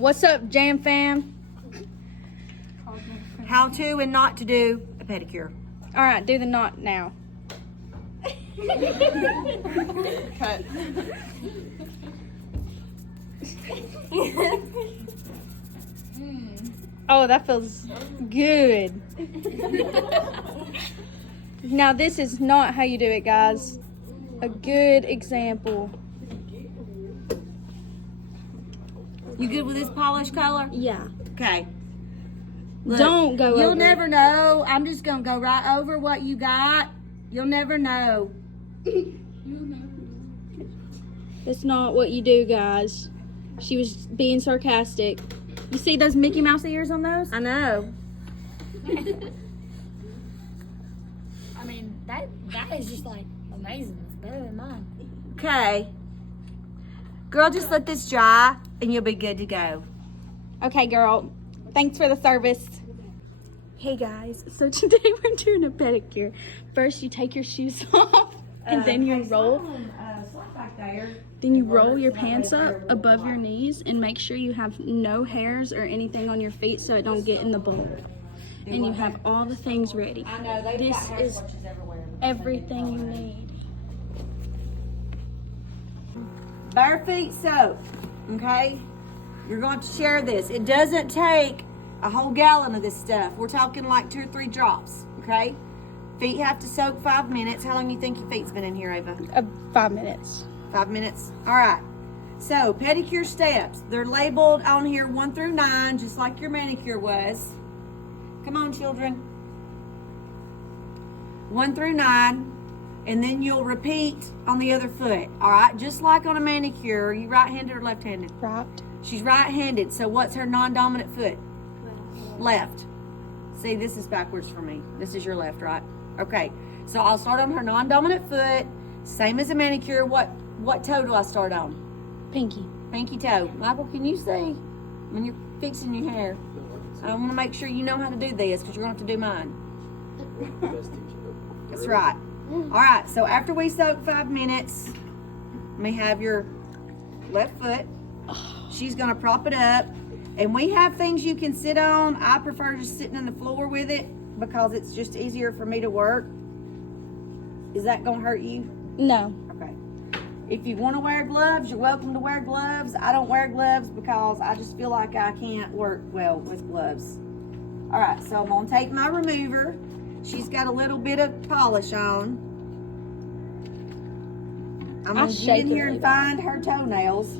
What's up, Jam Fam? How to and not to do a pedicure. All right, do the knot now. Cut. Oh, that feels good. Now, this is not how you do it, guys. A good example. You good with this polish color? Yeah. Okay. Don't go over You'll it. never know. I'm just going to go right over what you got. You'll never know. That's not what you do, guys. She was being sarcastic. You see those Mickey Mouse ears on those? I know. I mean, that is just like amazing. It's better than mine. Okay. Girl, just let this dry and you'll be good to go. Okay, girl. Thanks for the service. Hey, guys. So today we're doing a pedicure. First, you take your shoes off, and then you roll. Then you roll your pants up above your knees and make sure you have no hairs or anything on your feet so it don't get in the bowl. And you have all the things ready. This is everything you need. Bare feet soap, okay? You're going to share this. It doesn't take a whole gallon of this stuff. We're talking like 2 or 3 drops, okay? Feet have to soak 5 minutes. How long do you think your feet's been in here, Ava? 5 minutes. 5 minutes. All right. So, pedicure steps. They're labeled on here 1 through 9, just like your manicure was. Come on, children. 1 through 9. And then you'll repeat on the other foot. All right? Just like on a manicure. Are you right-handed or left-handed? Right. She's right-handed. So, what's her non-dominant foot? Left. See, this is backwards for me. This is your left, right? Okay. So, I'll start on her non-dominant foot. Same as a manicure. What toe do I start on? Pinky. Pinky toe. Michael, can you see when you're fixing your hair? I want to make sure you know how to do this because you're going to have to do mine. That's right. All right, so after we soak 5 minutes, let me have your left foot. She's going to prop it up. And we have things you can sit on. I prefer just sitting on the floor with it because it's just easier for me to work. Is that going to hurt you? No. Okay. If you want to wear gloves, you're welcome to wear gloves. I don't wear gloves because I just feel like I can't work well with gloves. All right, so I'm going to take my remover. She's got a little bit of polish on. I'm going to get in here and find her toenails.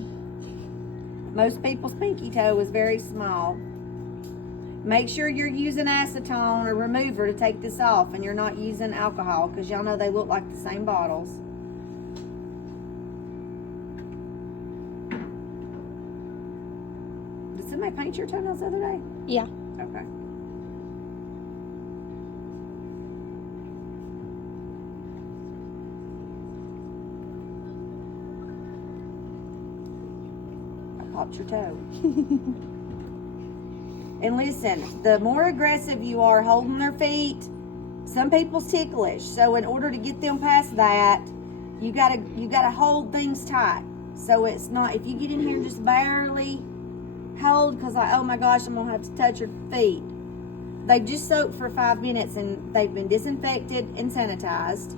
Most people's pinky toe is very small. Make sure you're using acetone or remover to take this off and you're not using alcohol because y'all know they look like the same bottles. Did somebody paint your toenails the other day? Yeah. Okay. I popped your toe. And listen, the more aggressive you are holding their feet, some people's ticklish. So in order to get them past that, you gotta hold things tight. So it's not, if you get in here and just barely hold, because oh my gosh, I'm gonna have to touch your feet. They just soaked for 5 minutes and they've been disinfected and sanitized.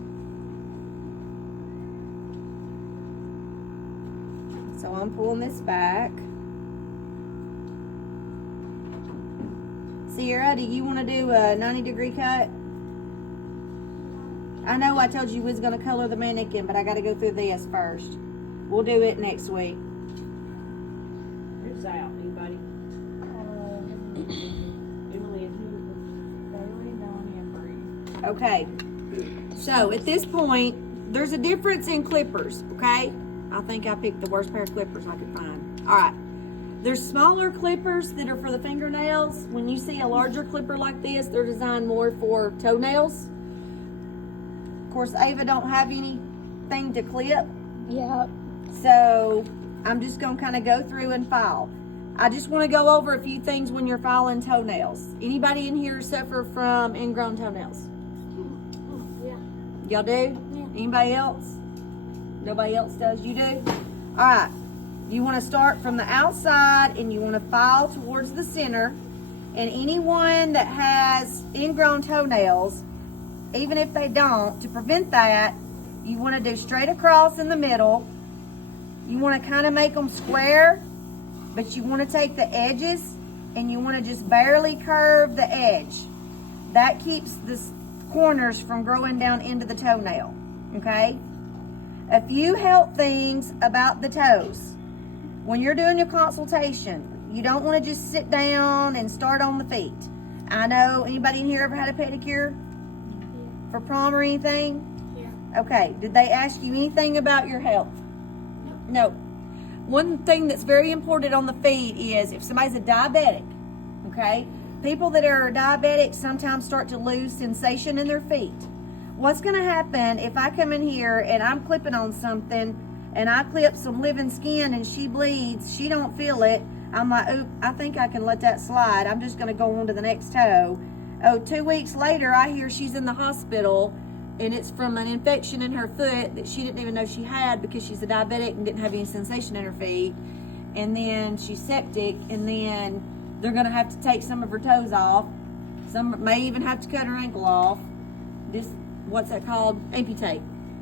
So I'm pulling this back. Sierra, do you want to do a 90-degree cut? I know I told you we was going to color the mannequin, but I got to go through this first. We'll do it next week. Who's out? Anybody? Emily and who? Okay. So at this point, there's a difference in clippers, okay? I think I picked the worst pair of clippers I could find. All right. There's smaller clippers that are for the fingernails. When you see a larger clipper like this, they're designed more for toenails. Of course, Ava don't have anything to clip. Yeah. So I'm just going to kind of go through and file. I just want to go over a few things when you're filing toenails. Anybody in here suffer from ingrown toenails? Yeah. Y'all do? Yeah. Anybody else? Nobody else does? You do? All right. You want to start from the outside and you want to file towards the center. And anyone that has ingrown toenails, even if they don't, to prevent that, you want to do straight across in the middle. You want to kind of make them square, but you want to take the edges and you want to just barely curve the edge. That keeps the corners from growing down into the toenail, okay? A few health things about the toes. When you're doing your consultation, you don't want to just sit down and start on the feet. I know, anybody in here ever had a pedicure for prom or anything? Yeah. Okay, did they ask you anything about your health? No. One thing that's very important on the feet is if somebody's a diabetic, okay? People that are diabetic sometimes start to lose sensation in their feet. What's gonna happen if I come in here and I'm clipping on something and I clip some living skin and she bleeds, she don't feel it, I'm like, oop, I think I can let that slide. I'm just gonna go on to the next toe. Oh, 2 weeks later, I hear she's in the hospital and it's from an infection in her foot that she didn't even know she had because she's a diabetic and didn't have any sensation in her feet. And then she's septic, and then they're gonna have to take some of her toes off. Some may even have to cut her ankle off. This, what's that called? Amputate.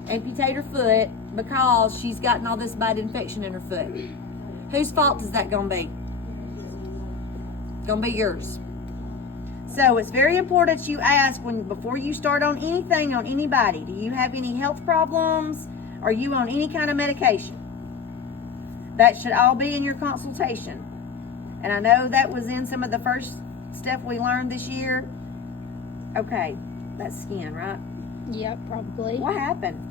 Amputate her foot because she's gotten all this bad infection in her foot. Whose fault is that gonna be? Gonna be yours. So it's very important you ask before you start on anything on anybody, do you have any health problems? Are you on any kind of medication? That should all be in your consultation. And I know that was in some of the first stuff we learned this year. Okay, that's skin, right? Yep, probably. What happened?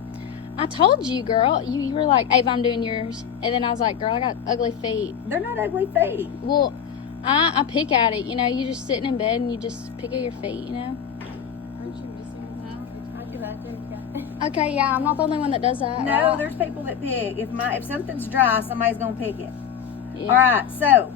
I told you, girl. You were like, Ava, I'm doing yours. And then I was like, girl, I got ugly feet. They're not ugly feet. Well, I pick at it, you know. You just sitting in bed and you just pick at your feet, you know. Aren't you missing now? I do that too. Okay, yeah, I'm not the only one that does that. No, right? there's people that pick. If something's dry, somebody's gonna pick it. Yeah. All right, so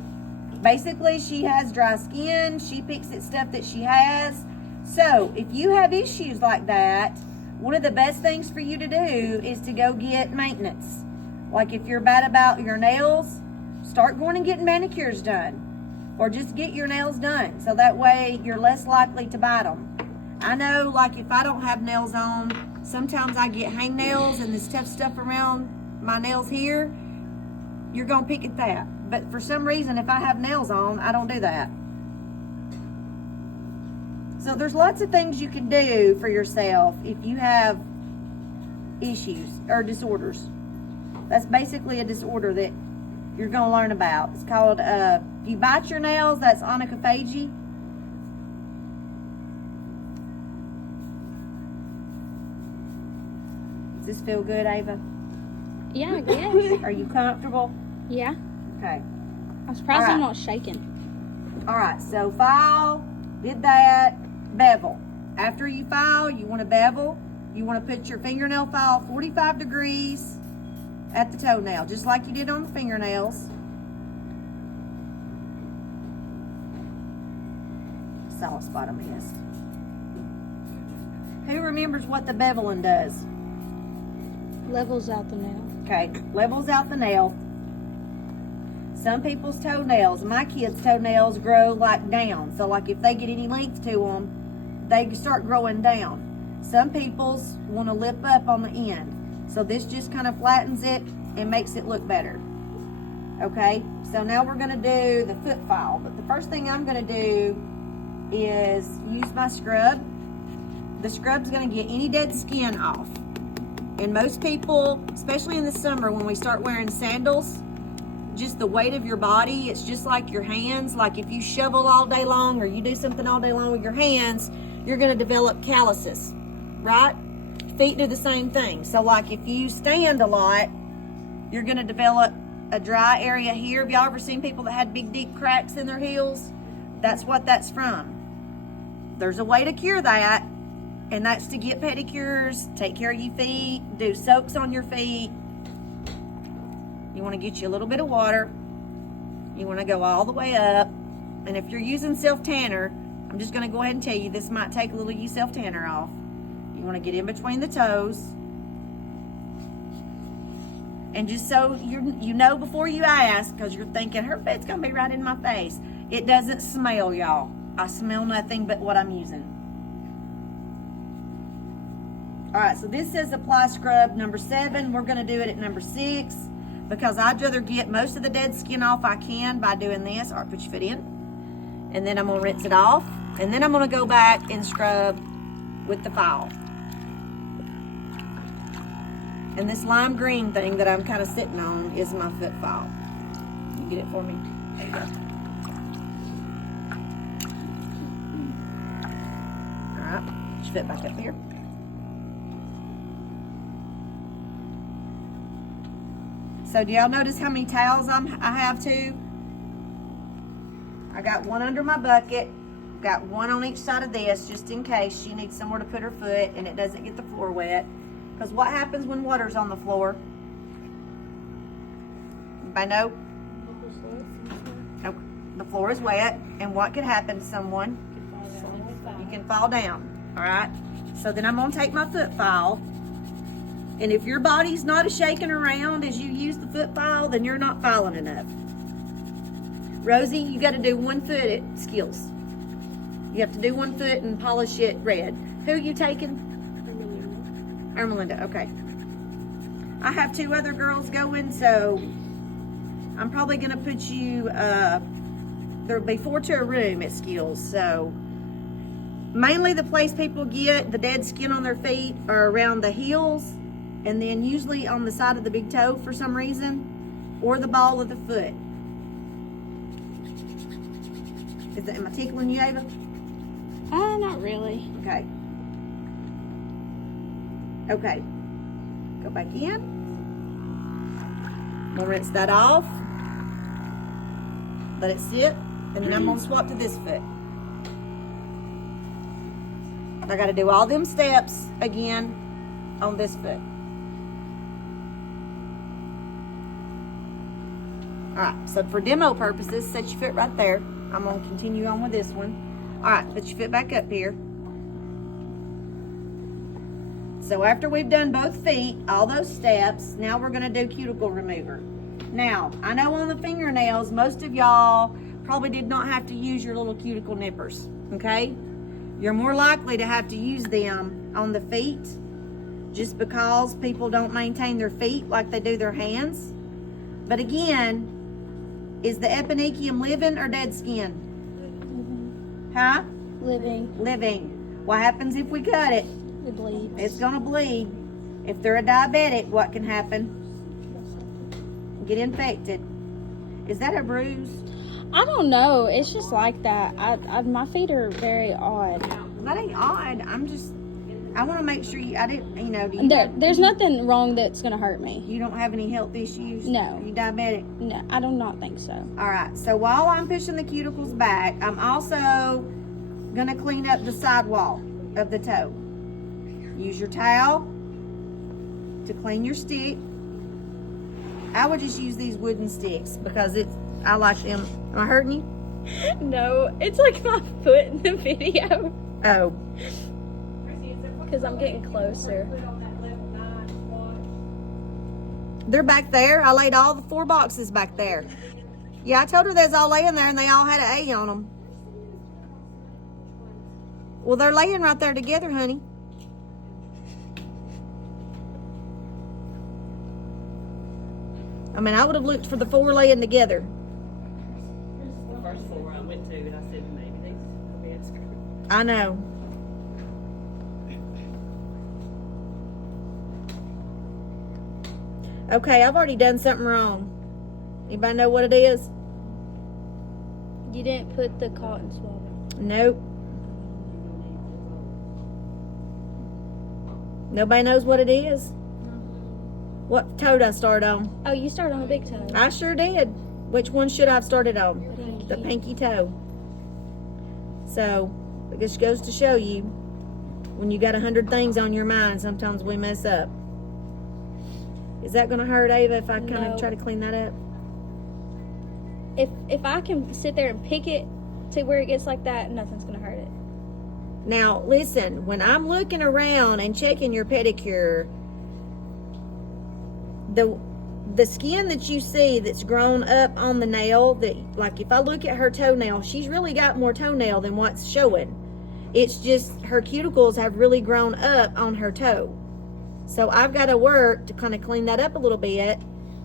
basically she has dry skin. She picks at stuff that she has. So if you have issues like that, one of the best things for you to do is to go get maintenance. Like if you're bad about your nails, start going and getting manicures done. Or just get your nails done. So that way you're less likely to bite them. I know, like if I don't have nails on, sometimes I get hangnails and this tough stuff around my nails here. You're gonna pick at that. But for some reason, if I have nails on, I don't do that. So there's lots of things you can do for yourself if you have issues or disorders. That's basically a disorder that you're gonna learn about. It's called, if you bite your nails, that's onychophagy. Does this feel good, Ava? Yeah, I guess. Are you comfortable? Yeah. Okay. I'm surprised All I'm right. not shaking. All right, so file, did that, bevel. After you file, you want to bevel. You want to put your fingernail file 45 degrees at the toenail, just like you did on the fingernails. Soft spot I missed. Who remembers what the beveling does? Levels out the nail. Okay, levels out the nail. Some people's toenails, my kids' toenails grow like down. So like if they get any length to them, they start growing down. Some people's want to lip up on the end. So this just kind of flattens it and makes it look better. Okay, so now we're gonna do the foot file. But the first thing I'm gonna do is use my scrub. The scrub's gonna get any dead skin off. And most people, especially in the summer when we start wearing sandals, just the weight of your body, it's just like your hands. Like if you shovel all day long or you do something all day long with your hands, you're gonna develop calluses, right? Feet do the same thing. So like if you stand a lot, you're gonna develop a dry area here. Have y'all ever seen people that had big deep cracks in their heels? That's what that's from. There's a way to cure that, and that's to get pedicures, take care of your feet, do soaks on your feet. You want to get you a little bit of water. You want to go all the way up. And if you're using self-tanner, I'm just going to go ahead and tell you this might take a little of your self-tanner off. You want to get in between the toes. And just so you know before you ask, because you're thinking her foot's gonna be right in my face. It doesn't smell, y'all. I smell nothing but what I'm using. All right, so this says apply scrub number 7. We're gonna do it at number 6 because I'd rather get most of the dead skin off I can by doing this. All right, put your foot in. And then I'm gonna rinse it off. And then I'm gonna go back and scrub with the file. And this lime green thing that I'm kind of sitting on is my foot file. You get it for me? There you go. All right, put your foot back up here. So do y'all notice how many towels I have too? I got one under my bucket, got one on each side of this just in case she needs somewhere to put her foot and it doesn't get the floor wet. Because what happens when water's on the floor? Anybody know? No, the floor is wet, and what could happen to someone? You can fall down, all right? So then I'm gonna take my foot file, and if your body's not shaking around as you use the foot file, then you're not filing enough. Rosie, you gotta do one foot at Skills. You have to do one foot and polish it red. Who you taking? Ermelinda, okay. I have 2 other girls going, so I'm probably gonna put you, there'll be 4 to a room at Skills, so mainly the place people get the dead skin on their feet are around the heels, and then usually on the side of the big toe for some reason, or the ball of the foot. Am I tickling you, Ava? Not really. Okay. Okay, go back in. We'll rinse that off. Let it sit, and then I'm gonna swap to this foot. I gotta do all them steps again on this foot. All right, so for demo purposes, set your foot right there. I'm gonna continue on with this one. All right, put your foot back up here. So after we've done both feet, all those steps, now we're gonna do cuticle remover. Now, I know on the fingernails, most of y'all probably did not have to use your little cuticle nippers, okay? You're more likely to have to use them on the feet just because people don't maintain their feet like they do their hands. But again, is the epinecium living or dead skin? Huh? Living. Living. What happens if we cut it? It bleeds. It's gonna bleed. If they're a diabetic, what can happen? Get infected. Is that a bruise? I don't know. It's just like that. My feet are very odd. That ain't odd. I want to make sure I didn't, do you There's nothing wrong that's gonna hurt me. you don't have any health issues? No. Are you diabetic? No, I do not think so. All right. So while I'm pushing the cuticles back, I'm also gonna clean up the sidewall of the toe. Use your towel to clean your stick. I would just use these wooden sticks because I like them. Am I hurting you? No, it's like my foot in the video. Oh. Because I'm getting closer. They're back there. I laid all the 4 boxes back there. Yeah, I told her they was all laying there and they all had an A on them. Well, they're laying right there together, honey. I mean, I would have looked for the 4 laying together. The first 4 I went to, and I said maybe they will be at school. I know. Okay, I've already done something wrong. Anybody know what it is? You didn't put the cotton swab in. Nope. Nobody knows what it is? What toe did I start on? Oh, you started on a big toe. I sure did. Which one should I have started on? Pinky. The pinky toe. So, it just goes to show you, when you got 100 things on your mind, sometimes we mess up. Is that going to hurt, Ava, if I kind No. of try to clean that up? If I can sit there and pick it to where it gets like that, nothing's gonna hurt it. Now, listen, when I'm looking around and checking your pedicure, the skin that you see that's grown up on the nail, that like if I look at her toenail, she's really got more toenail than what's showing. It's just her cuticles have really grown up on her toe. So I've got to work to kind of clean that up a little bit,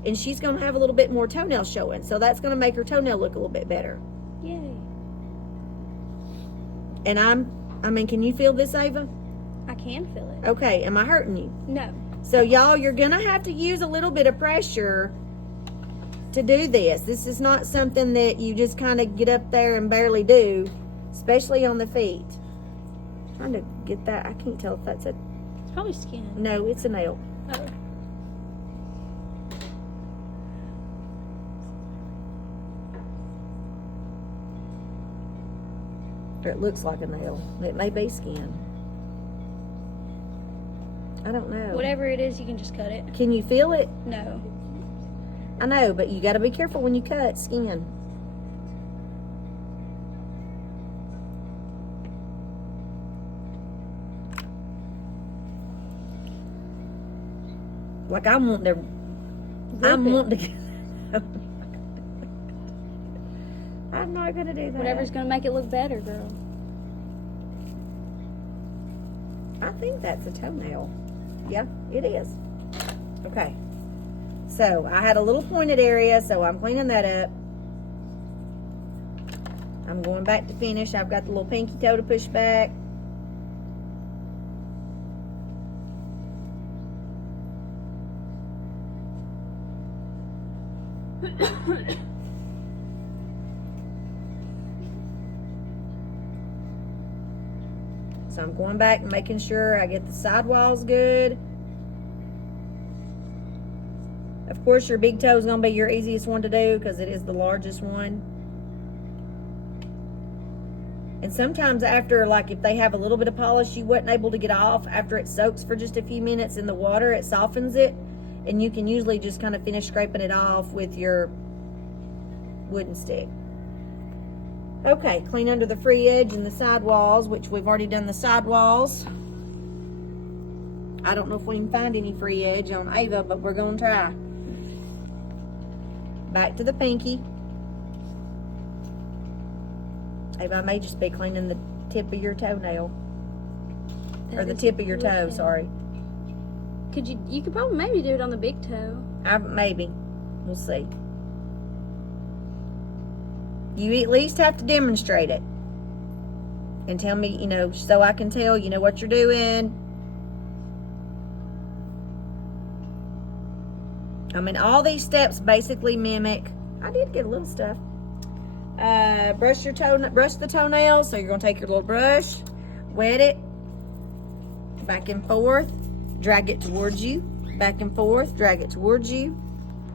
and she's going to have a little bit more toenail showing. So that's going to make her toenail look a little bit better. Yay. And I mean, can you feel this, Ava? I can feel it. Okay, am I hurting you? No. So y'all, you're gonna have to use a little bit of pressure to do this. This is not something that you just kind of get up there and barely do, especially on the feet. Trying to get that, I can't tell if that's a, It's probably skin. no, it's a nail. Oh. Or it looks like a nail. It may be skin. I don't know. Whatever it is, you can just cut it. Can you feel it? No. I know, but you got to be careful when you cut skin. Like I'm wanting to I'm not gonna do that. Whatever's gonna make it look better, girl. I think that's a toenail. Yeah, it is. Okay. So I had a little pointed area, so I'm cleaning that up. I'm going back to finish. I've got the little pinky toe to push back. So I'm going back and making sure I get the sidewalls good. Of course, your big toe is going to be your easiest one to do because it is the largest one. And sometimes after, like if they have a little bit of polish you wasn't able to get off, after it soaks for just a few minutes in the water, it softens it. And you can usually just kind of finish scraping it off with your wooden stick. Okay, clean under the free edge and the sidewalls, which we've already done the sidewalls. I don't know if we can find any free edge on Ava, but we're going to try. Back to the pinky. Ava, I may just be cleaning the tip of your toenail. Or the tip of your toe, sorry. You could probably maybe do it on the big toe. Maybe. We'll see. You at least have to demonstrate it. And tell me, so I can tell you know what you're doing. I mean, all these steps basically mimic. I did get a little stuff. Brush the toenails. So you're going to take your little brush, wet it, back and forth, drag it towards you, back and forth, drag it towards you.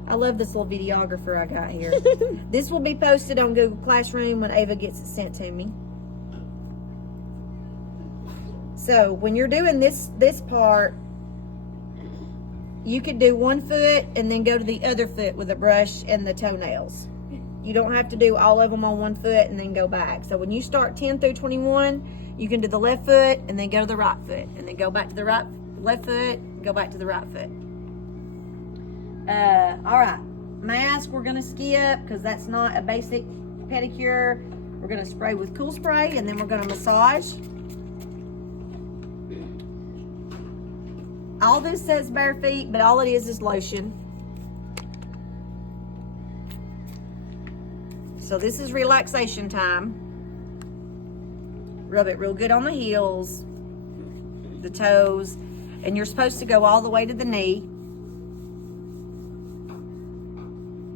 I love this little videographer I got here. This will be posted on Google Classroom when Ava gets it sent to me. So when you're doing this part, you could do one foot and then go to the other foot with a brush and the toenails. You don't have to do all of them on one foot and then go back. So when you start 10 through 21, you can do the left foot and then go to the right foot and then go back to the left foot and go back to the right foot. All right, mask we're gonna skip because that's not a basic pedicure. We're gonna spray with Cool Spray and then we're gonna massage. All this says bare feet, but all it is lotion. So this is relaxation time. Rub it real good on the heels, the toes, and you're supposed to go all the way to the knee.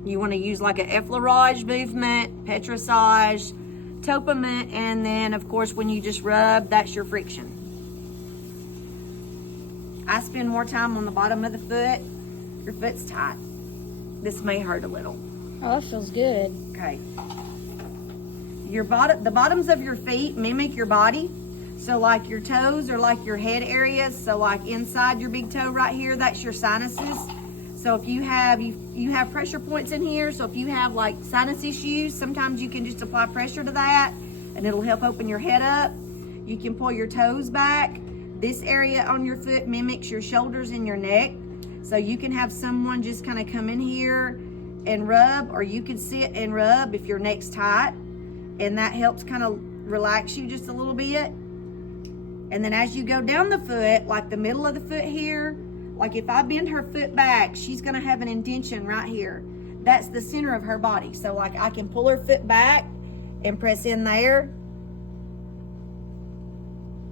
You want to use like an effleurage movement, petrissage, topement, and then of course when you just rub, that's your friction. I spend more time on the bottom of the foot. Your foot's tight. This may hurt a little. Oh, that feels good. Okay. The bottoms of your feet mimic your body. So like your toes are like your head areas. So like inside your big toe right here, that's your sinuses. So if you have pressure points in here, so if you have like sinus issues, sometimes you can just apply pressure to that and it'll help open your head up. You can pull your toes back. This area on your foot mimics your shoulders and your neck. So you can have someone just kind of come in here and rub, or you can sit and rub if your neck's tight, and that helps kind of relax you just a little bit. And then as you go down the foot, like the middle of the foot here, like if I bend her foot back, she's gonna have an indentation right here. That's the center of her body. So like I can pull her foot back and press in there.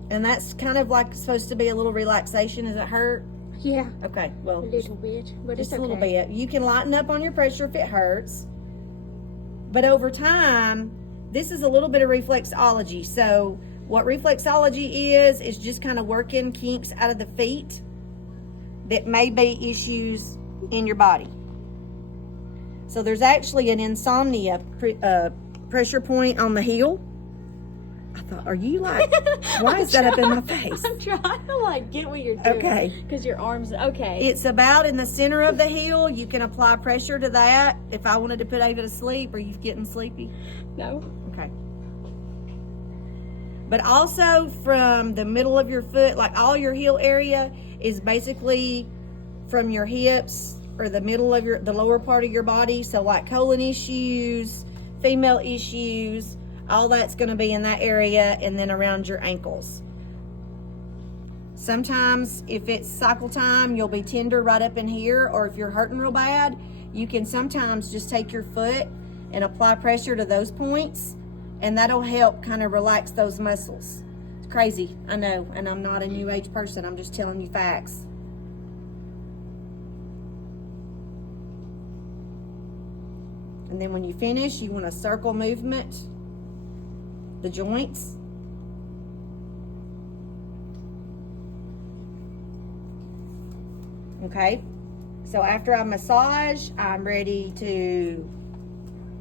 And that's kind of like supposed to be a little relaxation. Does it hurt? Yeah, Okay, a well, little bit, but just it's a little okay. bit. You can lighten up on your pressure if it hurts. But over time, this is a little bit of reflexology. So what reflexology is just kind of working kinks out of the feet that may be issues in your body. So there's actually an insomnia pressure point on the heel. I thought, are you like, why is that up in my face? I'm trying to like get what you're doing. Okay. Because your arms, okay. It's about in the center of the heel. You can apply pressure to that. If I wanted to put Ava to sleep, are you getting sleepy? No. Okay. But also from the middle of your foot, like all your heel area is basically from your hips or the middle of the lower part of your body. So like colon issues, female issues, all that's going to be in that area, and then around your ankles. Sometimes if it's cycle time, you'll be tender right up in here, or if you're hurting real bad, you can sometimes just take your foot and apply pressure to those points, and that'll help kind of relax those muscles. It's crazy, I know, and I'm not a new age person. I'm just telling you facts. And then when you finish, you want a circle movement, the joints. Okay, so after I massage, I'm ready to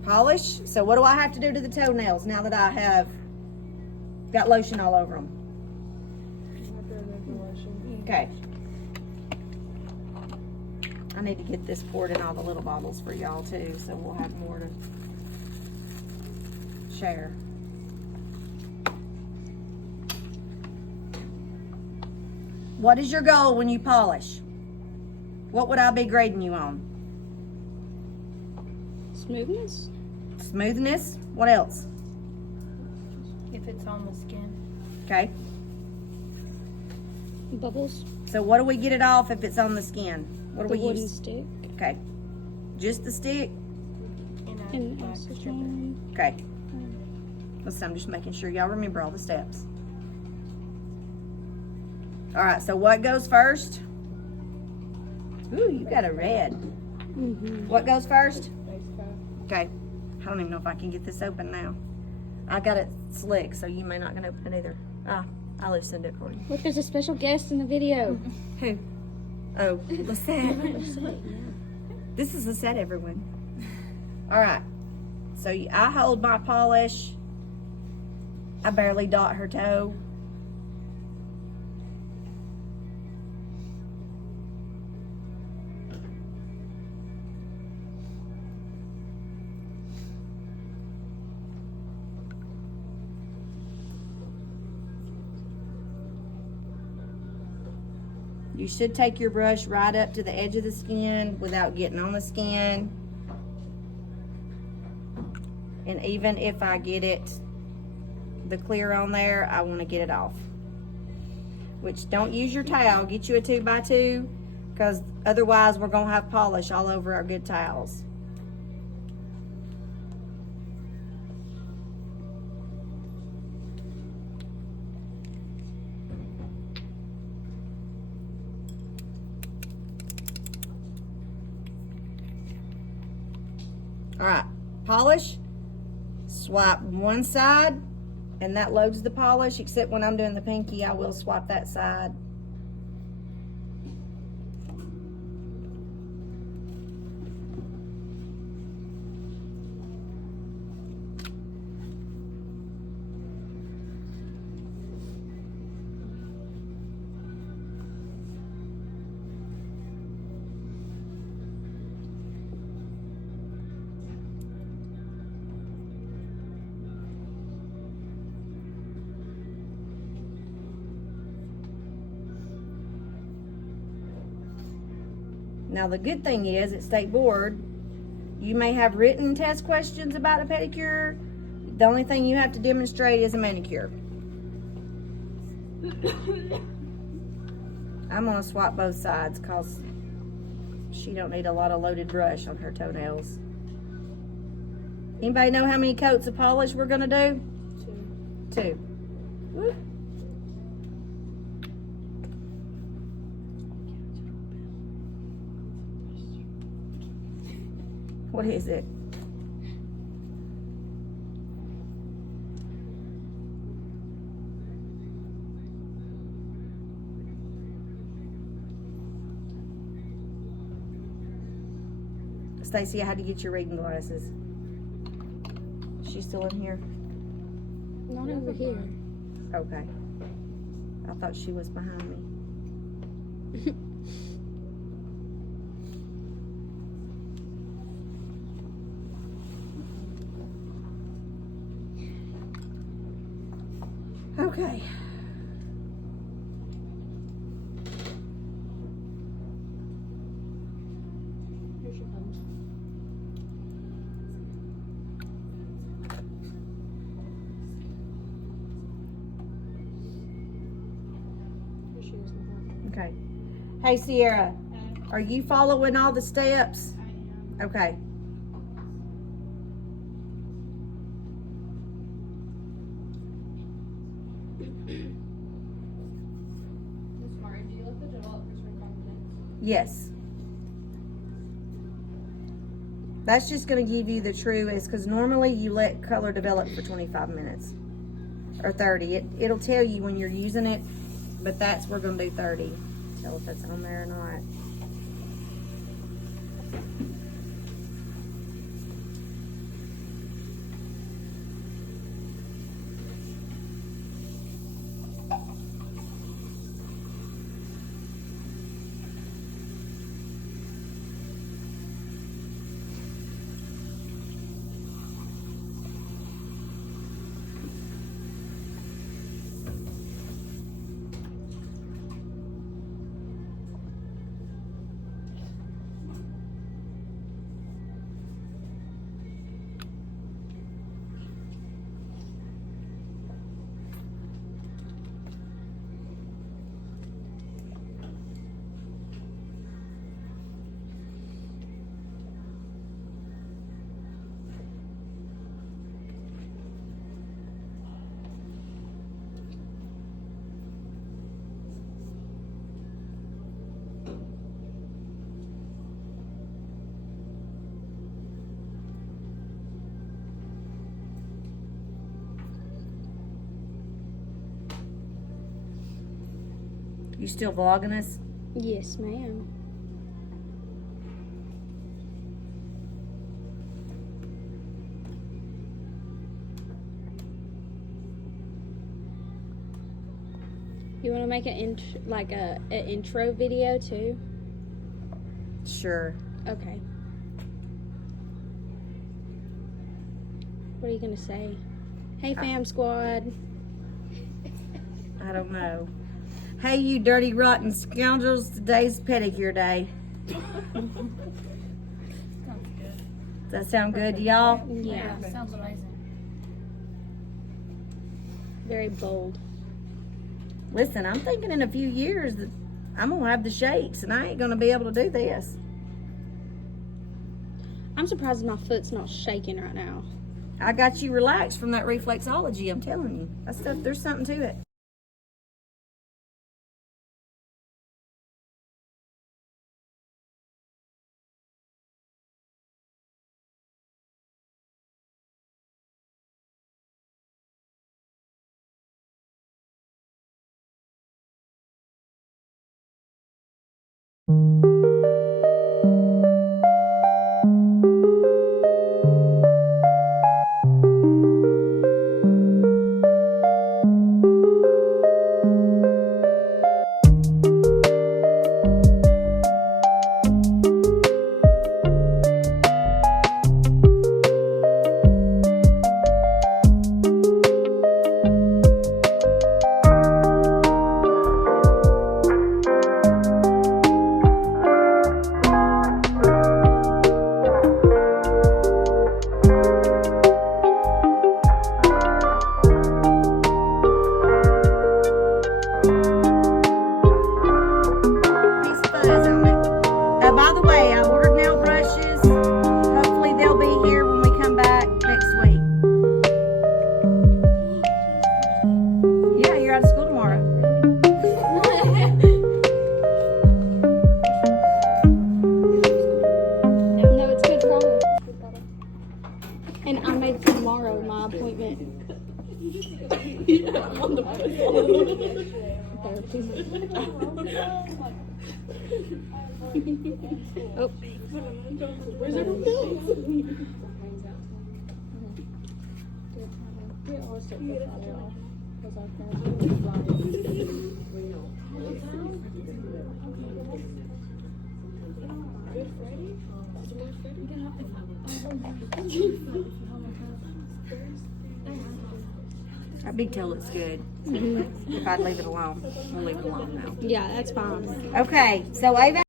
polish. So what do I have to do to the toenails now that I have got lotion all over them? Okay. I need to get this poured in all the little bottles for y'all too, so we'll have more to share. What is your goal when you polish? What would I be grading you on? Smoothness? Smoothness? What else? If it's on the skin. Okay. Bubbles? So what do we get it off if it's on the skin? What do The we wooden use? stick? Okay. Just the stick? And oxygen. Okay. Listen, I'm just making sure y'all remember all the steps. All right, so what goes first? Ooh, you got a red. Mm-hmm. What goes first? Okay. I don't even know if I can get this open now. I got it slick, so you may not gonna open it either. Ah, I'll listen it for you. Look, there's a special guest in the video. Who? Oh, Lisette. This is Lisette, everyone. All right. So I hold my polish. I barely dot her toe. You should take your brush right up to the edge of the skin without getting on the skin. And even if I get it, the clear on there, I want to get it off. Which, don't use your towel. Get you a 2x2, because otherwise we're going to have polish all over our good towels. All right, polish, swipe one side, and that loads the polish, except when I'm doing the pinky, I will swipe that side. Now the good thing is at State Board, you may have written test questions about a pedicure. The only thing you have to demonstrate is a manicure. I'm gonna swap both sides because she don't need a lot of loaded brush on her toenails. Anybody know how many coats of polish we're gonna do? 2. Woo. What is it? Stacy, I had to get your reading glasses. She's still in here? Not over here. Okay. I thought she was behind me. Okay. Here's your thumbs. Here's yours, Nicole. Okay. Hey, Sierra, are you following all the steps? Okay. Miss Murray, do you let the developers win confidence? Yes. That's just going to give you the truest, because normally you let color develop for 25 minutes or 30. It'll tell you when you're using it, but we're going to do 30. Tell if that's on there or not. You still vlogging us? Yes, ma'am. You want to make an intro video too? Sure. Okay. What are you gonna say? Hey, fam squad. I don't know. Hey, you dirty, rotten scoundrels. Today's pedicure day. Does that sound good to y'all? Yeah. Sounds amazing. Very bold. Listen, I'm thinking in a few years that I'm going to have the shakes and I ain't going to be able to do this. I'm surprised my foot's not shaking right now. I got you relaxed from that reflexology, I'm telling you. That stuff, there's something to it. for my appointment. Oh. Where's everyone going? That big toe looks good. If I'd leave it alone, we'll leave it alone now. Yeah, that's fine. Okay, so Ava